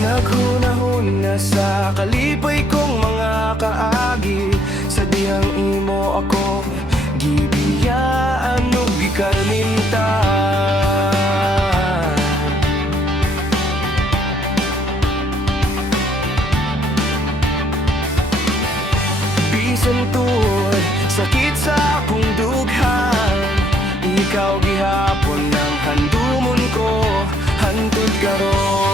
Naghunahuna sa kalipay kong mga kaagi, sa dihang imo ako gibiyaan ug gikalmintan. Bisan tuod sakit sa akong dughan, ikaw gihapon ng handumon ko hangtod karon.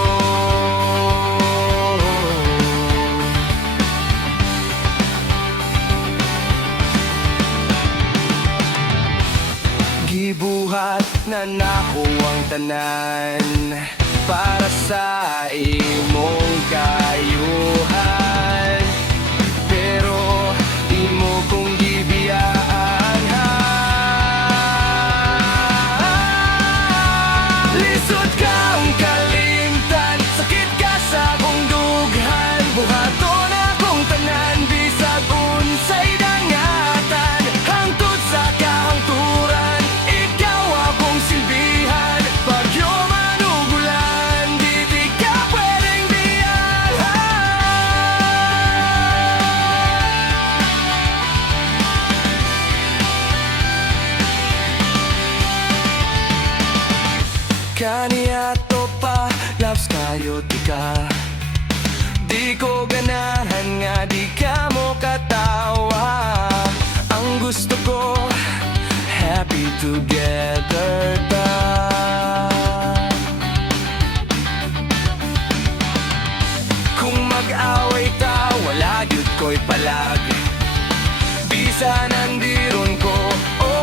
Gibuhat na nako ang tanan para sa imong kayuhan, pero imo kong gibiyaan, ha? Lisod ka ang kalimtan, sakit ka sa akong dughan, buhaton akong tanan bisag unsay dangatan, hangtod sa kahangturan ikaw akong silbihan. Bagyo man ug ulan, di ka pwedeng kaniya to pa, loves kayo di ka. Di ko ganahan nga di ka mo katawa. Ang gusto ko, happy together ta. Kung mag-away ta, wala yun ko'y palag. Bisa nandiron ko,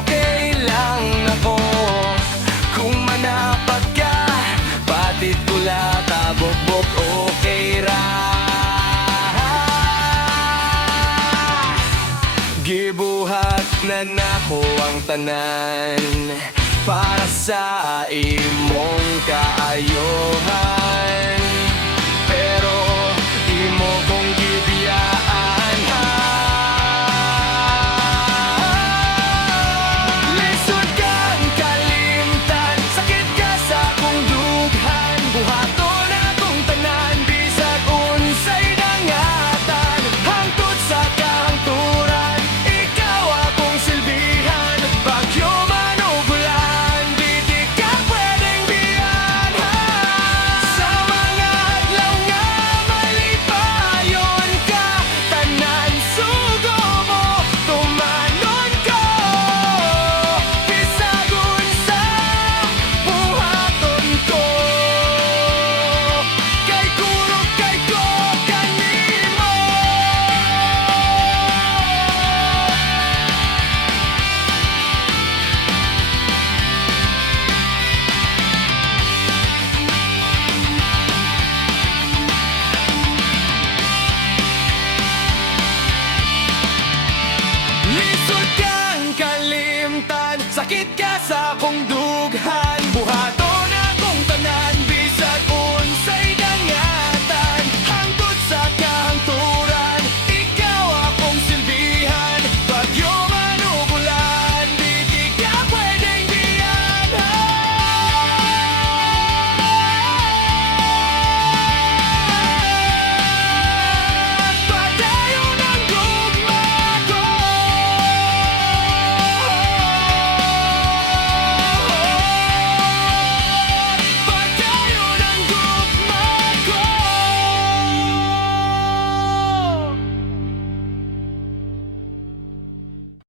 okay lang ako. Kung manapat ka, patid pula, tabok-bok, okay ra. Gibuhat na nako ang tanan para sa imong kaayohan, pero imo kong gibiyaan, ha? Lisod kang kalimtan, sakit ka sa akong dughan, buhaton akong tanan bisag unsay dangatan, hangtod sa kahangturan ikaw akong silbihan. Bagyo man ug ulan, di ka pwedeng biyan, ha? Sa mga adlaw nga malipayon ka, tanan sugo mo tumanon ko, bisag unsa buhaton ko, kay kurog kay ko kanimo. Lisod kang kalimtan, sakit ka